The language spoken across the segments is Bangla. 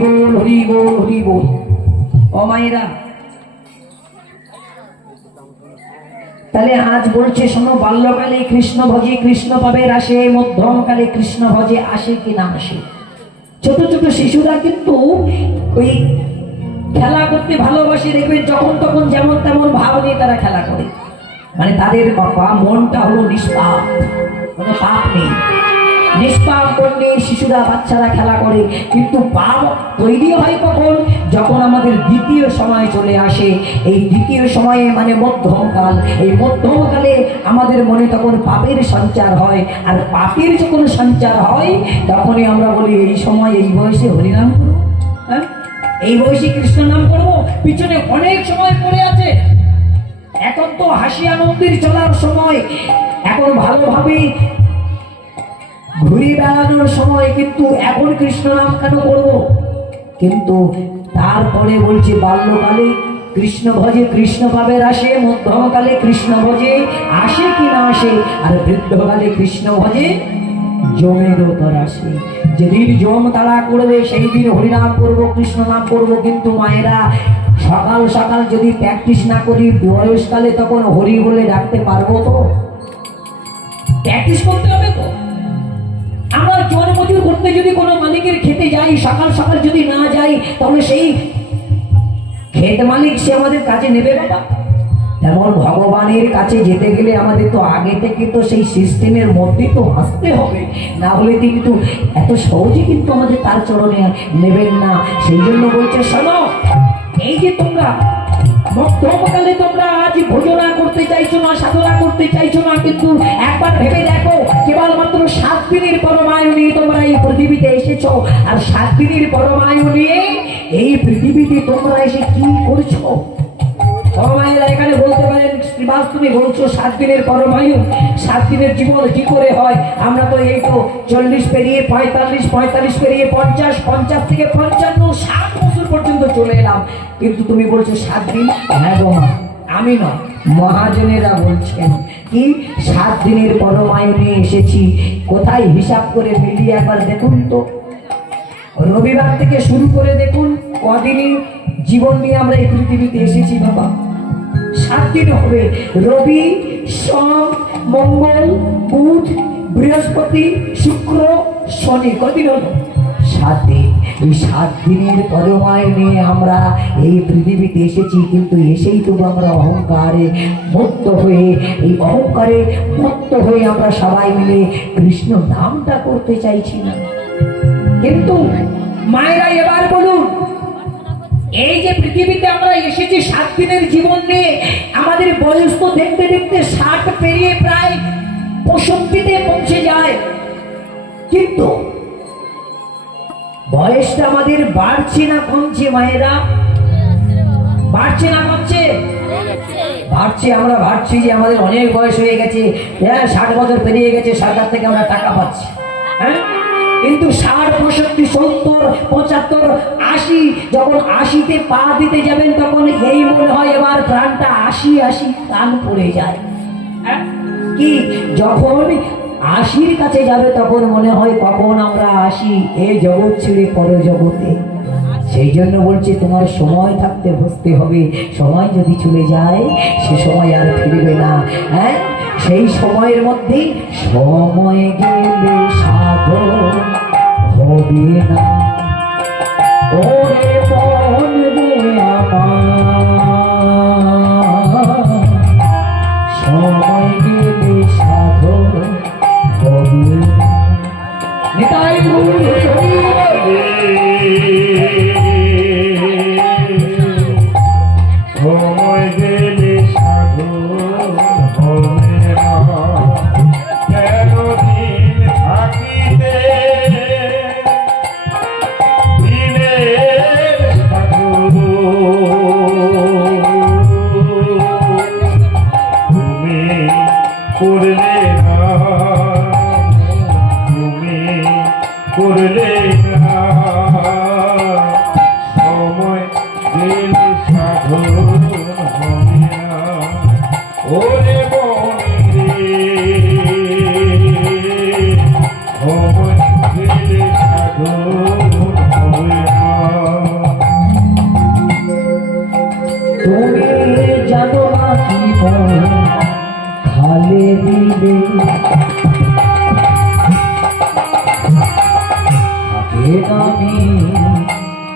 বল, হরি বল, হরি বল। ও মায়েরা, তাহলে আজ বলছে শোনো, বাল্যকালে কৃষ্ণ ভজে কৃষ্ণ পাবে আসে, মধ্যমকালে কৃষ্ণ ভজে আসে কি না আসে। ছোট ছোট শিশুরা কিন্তু ওই খেলা করতে ভালোবাসে, দেখবেন যখন তখন যেমন তেমন ভাব নিয়ে তারা খেলা করে, মানে তাদের বাবা মনটা হলো নিষ্পাপ, কোনো পাপ নেই, নিষ্পাপ করলে শিশুরা বাচ্চারা খেলা করে। কিন্তু পাপ তৈরি হয় কখন? যখন আমাদের দ্বিতীয় সময় চলে আসে। এই দ্বিতীয় সময়ে মানে মধ্যমকাল, এই মধ্যমকালে আমাদের মনে তখন পাপের সঞ্চার হয়। আর পাপের যখন সঞ্চার হয় তখনই আমরা বলি এই সময় এই বয়সে হরিনাম করবো, হ্যাঁ এই বয়সে কৃষ্ণ নাম করবো। পিছনে অনেক সময় পড়ে আছে, এখন তো হাসি আনন্দের চলার সময়, এখন ভালোভাবে ঘুরে বেড়ানোর সময়, কিন্তু এখন কৃষ্ণ নাম কেন করবো? কিন্তু তারপরে বলছে বাল্যকালে কৃষ্ণ ভজে কৃষ্ণ পাবে আসে, মধ্যমকালে কৃষ্ণ ভজে আসে কি না আসে, আর বৃদ্ধকালে কৃষ্ণ ভজে জমের ওপর আসে। যেদিন জম তাড়া করবে সেই দিন হরিনাম করবো, কৃষ্ণ নাম করবো। কিন্তু মায়েরা, সকাল সকাল যদি প্র্যাকটিস না করি বয়সকালে তখন হরি বলে ডাকতে পারবো তো? প্র্যাকটিস করতে হবে তো। আমরা জন মজুর করতে যদি কোনো মালিকের খেতে যাই, সকাল সকাল যদি না যাই, তাহলে সেই খেত মালিক সে আমাদের কাজে নেবে বাবা। তেমন ভগবানের কাছে যেতে গেলে আমাদের তো আগে থেকে তো সেই সিস্টেমের মধ্যে তো আসতে হবে, না হলে কিন্তু এত সহজে কিন্তু আমাদের তার চরণে নেবেন না। সেই জন্য বলছে শোনো, এই যে তোমরা মধ্যমকালে তোমরা আজ ভোজনা করতে চাইছো না, সাধনা করতে চাইছো না, কিন্তু একবার ভেবে দেখো, কেবলমাত্র 7 দিনের পরমায়ু নিয়ে তোমরা এই পৃথিবীতে এসেছো। আর 7 দিনের পরমায়ু নিয়ে এই পৃথিবীতে তোমরা এসে কি করছো? পরমায়ুরা এখানে বলতে পারেন শ্রীবাস তুমি বলছো 7 দিনের পরমায়ু, 7 দিনের জীবন কি করে হয়? আমরা তো এই তো 40 পেরিয়ে 45, 45 পেরিয়ে 50, 50 থেকে 55, 60 বছর পর্যন্ত চলে এলাম, কিন্তু তুমি বলছো 7 দিন। হ্যাঁ গো মা, আমি না, মহাজনেরা বলছেন কি 7 দিনের পরমায়ু নিয়ে এসেছি। কোথায় হিসাব করে মিলিয়ে একবার দেখুন তো, রবিবার থেকে শুরু করে দেখুন কদিনই জীবন নিয়ে আমরা এই পৃথিবীতে এসেছি বাবা। 7 দিন হবে, রবি, সোম, মঙ্গল, বুধ, বৃহস্পতি, শুক্র, শনি, কদিন হলো? 7 দিন। এই 7 দিনের পরমায়ু নিয়ে আমরা এই পৃথিবীতে এসেছি, কিন্তু এসেই তো আমরা অহংকারে মত্ত হয়ে, এই অহংকারে মত্ত হয়ে আমরা সবাই মিলে কৃষ্ণ নামটা করতে চাইছি না। কিন্তু মায়েরা এবার বলুন, এই যে পৃথিবীতে আমরা এসেছি 7 দিনের জীবন নিয়ে, আমাদের বয়স তো দেখতে দেখতে 60 পেরিয়ে প্রায় 65-তে পৌঁছে যায়, কিন্তু বয়সটা আমাদের বাড়ছে না কমছে? মায়েরা, বাড়ছে না কমছে? বাড়ছে। আমরা ভাবছি যে আমাদের অনেক বয়স হয়ে গেছে, 60 বছর পেরিয়ে গেছে, সরকার থেকে আমরা টাকা পাচ্ছি, হ্যাঁ, কিন্তু 60, 65, 70, 75, 80, যখন 80-তে পা দিতে যাবেন তখন এই মনে হয় এবার প্রাণটা 80 টান পড়ে যায়। কি যখন 80-র কাছে যাবে তখন মনে হয় কখন আমরা আসি এই জগৎ ছেড়ে পর জগতে। সেই জন্য বলছে তোমার সময় থাকতে বসতে হবে, সময় যদি চলে যায় সে সময় আর ফিরবে না। হ্যাঁ, সেই সময়ের মধ্যে সময় গেলে সাধন হবে না। ওরে মন রে আমার, সময় গেলে সাধন হবে না। নিতাই ভুল সময় গেলে সাধন হবে না। কেন দিন থাকিতে তুমি জানো না কি মন খালে দিলে থাকে আমি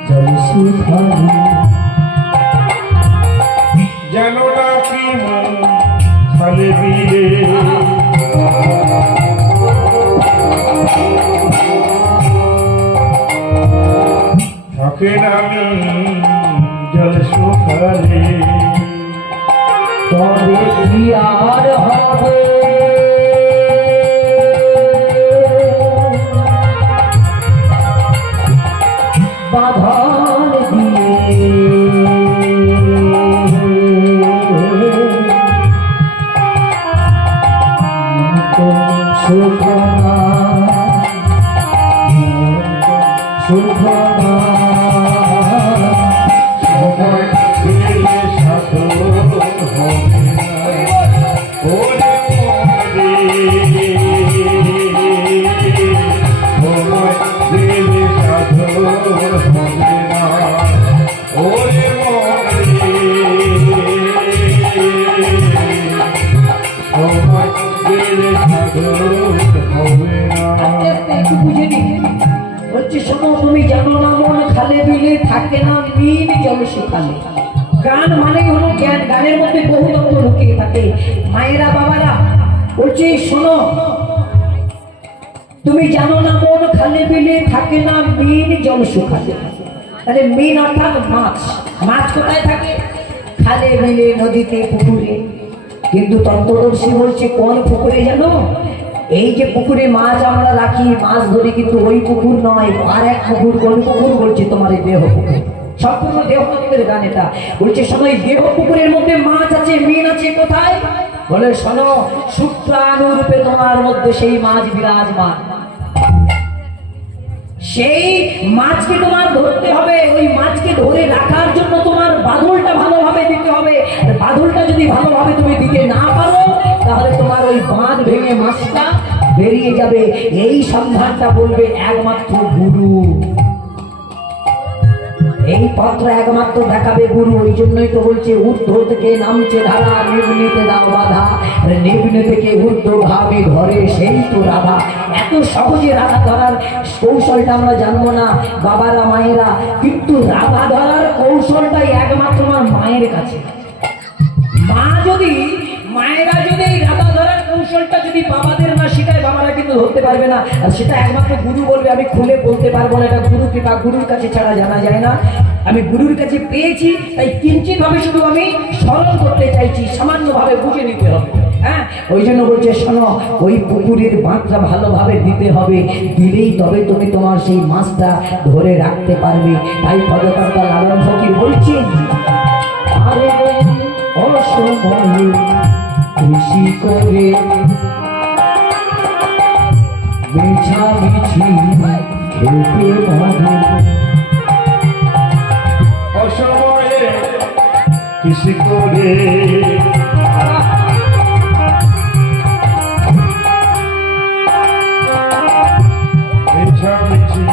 জল সুখালি জানো না কি মন খালে দিলে থাকে না আমি জল সুখালে তবে কি আর হবে বাঁধন দিয়ে সুখনা সুখনা সময় দিলে সাধু হবে না ওরে মরে সময় দিলে সাধু হবে না ওরে মরে সময় দিলে সাধু হবে না একটু বুঝে নি বলছে শোনো তুমি জানো না মন খালে বিলে থাকে না মিন জল শুকালে গান মানে হলো জ্ঞান গানের মধ্যে বহু তত্ত্ব লুকিয়ে থাকে মায়েরা বাবারা বলছে শোনো তুমি জানো না মন খালে বিলে থাকে না মিন জল শুকালে তাহলে মিন অর্থাৎ মাছ মাছ কোথায় থাকে খালে বিলে নদীতে পুকুরে কিন্তু তত্ত্বদর্শী বলছে কোন পুকুরে জানো এই যে পুকুরে মাছ আমরা রাখি মাছ ধরি কিন্তু ওই পুকুর নয় আর এক পুকুর কোন পুকুর বলছে তোমার এই দেহ পুকুর সম্পূর্ণ দেহতত্ত্বের গান এটা বলছে শোনো এই দেহ পুকুরের মধ্যে মাছ আছে মিন আছে কোথায় বলে শোনো শুক্রাণুরূপে তোমার মধ্যে সেই মাছ বিরাজমান সেই মাছকে তোমার ধরতে হবে ওই মাছকে ধরে রাখার জন্য তোমার বাঁধলটা ভালোভাবে দিতে হবে আর বাঁধলটা যদি ভালোভাবে তুমি দিতে না পারো তাহলে তোমার ওই বাঁধ ভেঙে মাছটা বেরিয়ে যাবে এই সন্ধানটা বলবে একমাত্র গুরু এই পত্র একমাত্র দেখাবে গুরু ওই জন্যই তো বলছে ঊর্ধ্ব থেকে নামছে ধারা নির্মিতে দাও বাধা নির্মিত থেকে ঊর্ধ্ব ভাবে ঘরে সেই তো রাধা এত সহজে রাধা ধরার কৌশলটা আমরা জানবো না বাবারা মায়েরা কিন্তু রাধা ধরার কৌশলটাই একমাত্র আমার মায়ের কাছে মায়েরা যদি রাধা ধরার কৌশলটা যদি বাবাদের না শেখায় বাবারা কিন্তু ধরতে পারবে না আর সেটা একমাত্র গুরু বলবে আমি খুলে বলতে পারবো না এটা গুরু কৃপা গুরুর কাছে ছাড়া জানা যায় না আমি গুরুর কাছে পেয়েছি তাই কিঞ্চিত ভাবে শুধু আমি স্মরণ করতে চাইছি সামান্য ভাবে বুঝে নিতে হবে হ্যাঁ ওই জন্য বলছে শোনো ওই পুকুরের বাঁধটা ভালোভাবে দিতে হবে দিলেই তবে তুমি তোমার সেই মাছটা ধরে রাখতে পারবে তাই পদকর্তা লালন ফকির বলছেন আরে অসময়ে কৃষি করে মিছামিছি খেতে পারে অসময়ে কৃষি করে মিছামিছি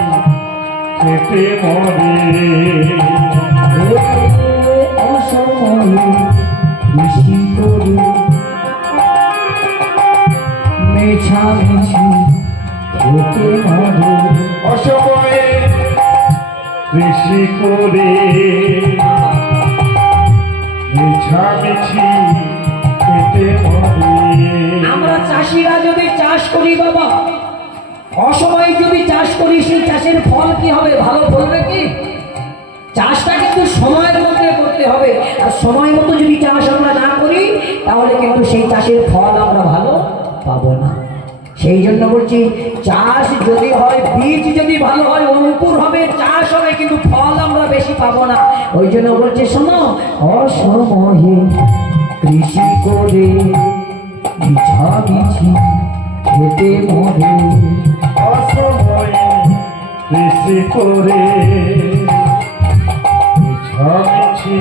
খেতে মরে অসময়ে কৃষি করে মেছামিছি খেতে পারে অসময়ে কৃষি করে মিছামিছি খেতে মরে আমরা চাষিরা যদি চাষ করি বাবা অসময়ে যদি চাষ করি সেই চাষের ফল কি হবে ভালো ফলবে কি চাষটা কিন্তু সময়ের মধ্যে করতে হবে আর সময় মতো যদি চাষ আমরা না করি তাহলে কিন্তু সেই চাষের ফল আমরা ভালো পাবো না সেই জন্য বলছি চাষ যদি হয় বীজ যদি ভালো হয় অঙ্কুর হবে চাষ হবে কিন্তু ফল আমরা বেশি পাবো না ওই জন্য বলছে শোনো অসময়ে কৃষি করে মিছামিছি খেতে মরে অসময়ে কৃষি করে মিছামিছি